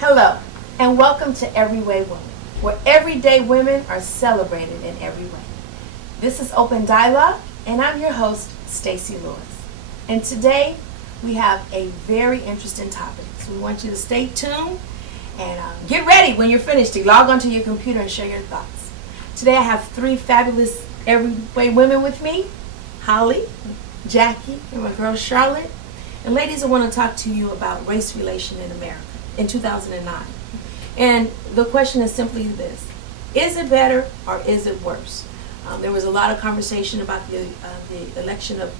Hello, and welcome to Everyday Women, where everyday women are celebrated in every way. This is Open Dialogue, and I'm your host, Stacey Lewis. And today, we have a very interesting topic. So we want you to stay tuned and get ready when you're finished to log onto your computer and share your thoughts. Today, I have three fabulous everyday women with me, Holly, Jackie, and my girl Charlotte. And ladies, I want to talk to you about race relation in America in 2009. And the question is simply this: is it better or is it worse? There was a lot of conversation about the election of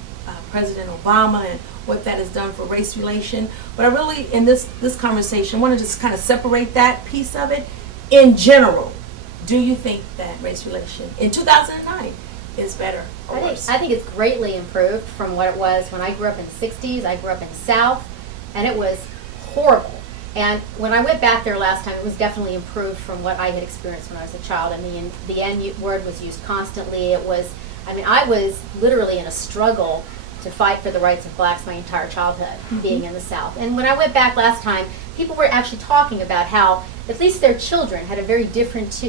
President Obama and what that has done for race relation. But I really, in this conversation, want to just kind of separate that piece of it. In general, do you think that race relation in 2009 is better or worse? I think it's greatly improved from what it was when I grew up in the 60s. I grew up in the South, and it was horrible. And when I went back there last time, it was definitely improved from what I had experienced when I was a child. I mean, the N word was used constantly. I was literally in a struggle to fight for the rights of blacks my entire childhood, being in the South. And when I went back last time, people were actually talking about how at least their children had a very different,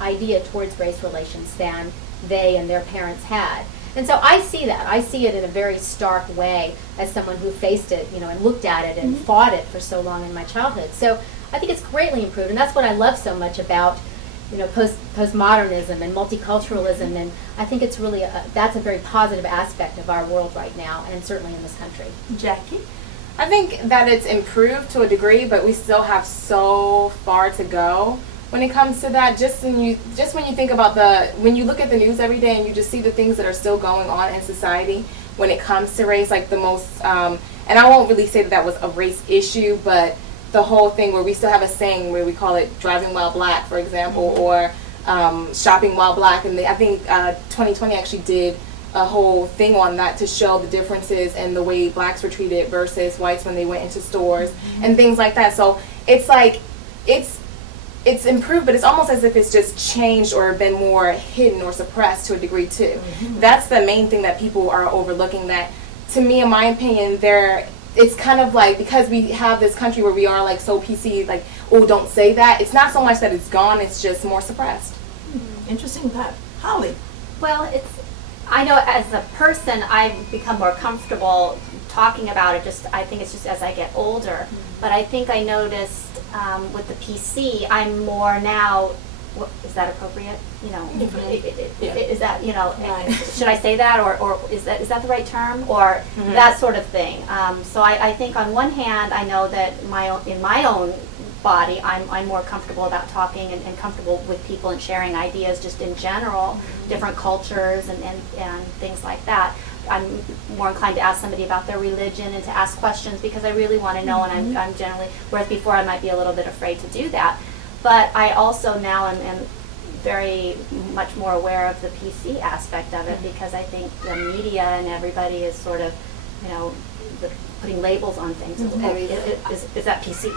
idea towards race relations than they and their parents had. And so I see that. I see it in a very stark way as someone who faced it, and looked at it and fought it for so long in my childhood. So I think it's greatly improved, and that's what I love so much about, postmodernism and multiculturalism. And I think it's really that's a very positive aspect of our world right now, and certainly in this country. Jackie? I think that it's improved to a degree, but we still have so far to go when it comes to that. Just when you think about when you look at the news every day and you just see the things that are still going on in society when it comes to race, like the most, and I won't really say that was a race issue, but the whole thing where we still have a saying where we call it driving while black, for example, or shopping while black. And I think 2020 actually did a whole thing on that to show the differences in the way blacks were treated versus whites when they went into stores and things like that. So it's like, it's improved, but it's almost as if it's just changed or been more hidden or suppressed to a degree too. That's the main thing that people are overlooking. That, to me, in my opinion, it's kind of like, because we have this country where we are like so PC, like, oh, don't say that. It's not so much that it's gone, it's just more suppressed. Interesting thought. Holly? Well, I know as a person I've become more comfortable talking about it. I think it's just as I get older. But I think I noticed with the PC, I'm more now. Is that appropriate? Is that Right. Should I say that, or is that the right term, or that sort of thing? So I think on one hand, I know that in my own body, I'm more comfortable about talking and comfortable with people and sharing ideas just in general, different cultures and things like that. I'm more inclined to ask somebody about their religion and to ask questions because I really want to know, and I'm generally, whereas before I might be a little bit afraid to do that. But I also now am very much more aware of the PC aspect of it, because I think the media and everybody is sort of, putting labels on things. Is that PC?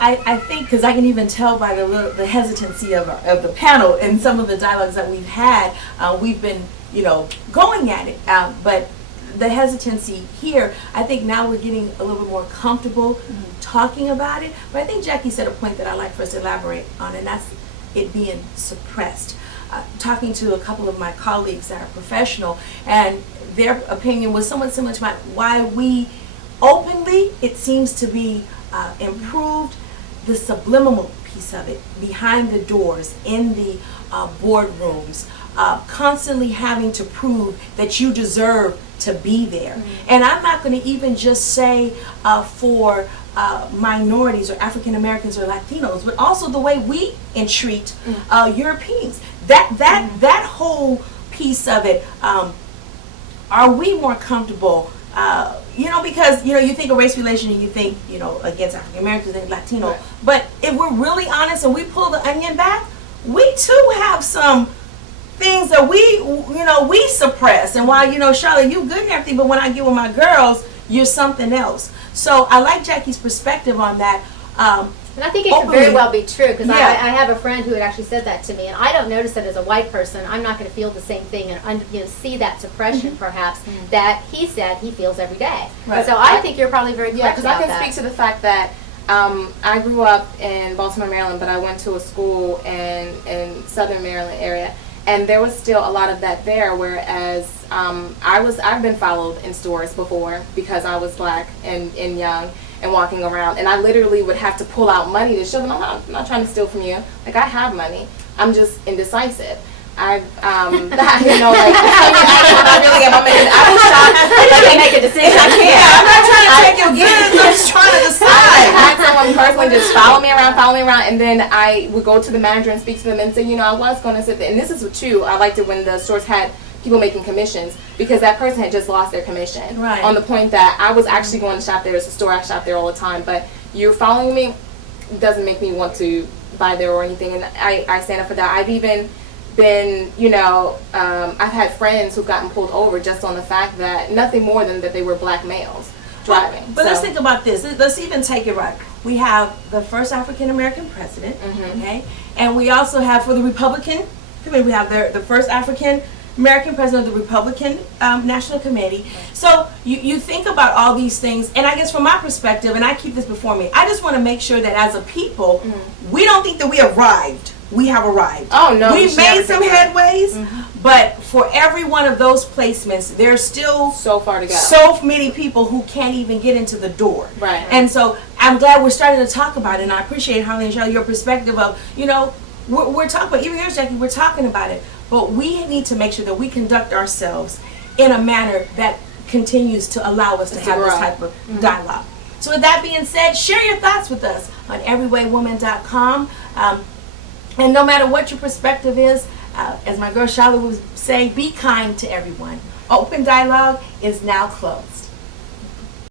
I think, because I can even tell by the hesitancy of the panel and some of the dialogues that we've had, we've been, going at it. But the hesitancy here, I think now we're getting a little bit more comfortable talking about it. But I think Jackie said a point that I'd like for us to elaborate on, and that's it being suppressed. Talking to a couple of my colleagues that are professional, and their opinion was somewhat similar to mine. Why we openly, it seems to be improved, the subliminal piece of it, behind the doors, in the boardrooms, constantly having to prove that you deserve to be there. And I'm not going to even just say for minorities or African Americans or Latinos, but also the way we entreat Europeans. That whole piece of it, are we more comfortable? Because you think of race relation and you think against African Americans and Latino, right. But if we're really honest and we pull the onion back, we too have some things that we suppress. And while Charlotte, you good and everything, but when I get with my girls, you're something else. So I like Jackie's perspective on that. And I think it could very well be true, because I have a friend who had actually said that to me, and I don't notice it as a white person. I'm not going to feel the same thing and see that suppression perhaps that he said he feels every day. Right. So I think you're probably very correct because I can that. speak to the fact that I grew up in Baltimore, Maryland, but I went to a school in Southern Maryland area, and there was still a lot of that there. Whereas I've been followed in stores before because I was black and young and walking around, and I literally would have to pull out money to show them I'm not trying to steal from you. Like, I have money. I'm just indecisive. I really am. I was shocked. I can make a decision. I can't. Yeah, I'm not trying to take your goods. I'm just trying to decide. I had someone personally just follow me around, and then I would go to the manager and speak to them and say, I was going to sit there. And this is true. I liked it when the stores had people making commissions, because that person had just lost their commission. Right. On the point that I was actually going to shop there. It's a store I shop there all the time, but you're following me doesn't make me want to buy there or anything, and I stand up for that. I've even been, I've had friends who've gotten pulled over just on the fact that nothing more than that they were black males driving. But let's think about this. Let's even take it right. We have the first African American president, okay, and we also have for the Republican Committee, we have the first African American president of the Republican National Committee. So you think about all these things, and I guess from my perspective, and I keep this before me, I just want to make sure that as a people, we don't think that we arrived. We have arrived. Oh no, we've made some headways, but for every one of those placements, there's still so far to go. So many people who can't even get into the door. Right. And so I'm glad we're starting to talk about it, and I appreciate, Holly and Cheryl, your perspective of, we're talking about, even yours, Jackie, we're talking about it, but we need to make sure that we conduct ourselves in a manner that continues to allow us to have this type of dialogue. So with that being said, share your thoughts with us on everywaywoman.com. And no matter what your perspective is, as my girl Charlotte would say, be kind to everyone. Open dialogue is now closed.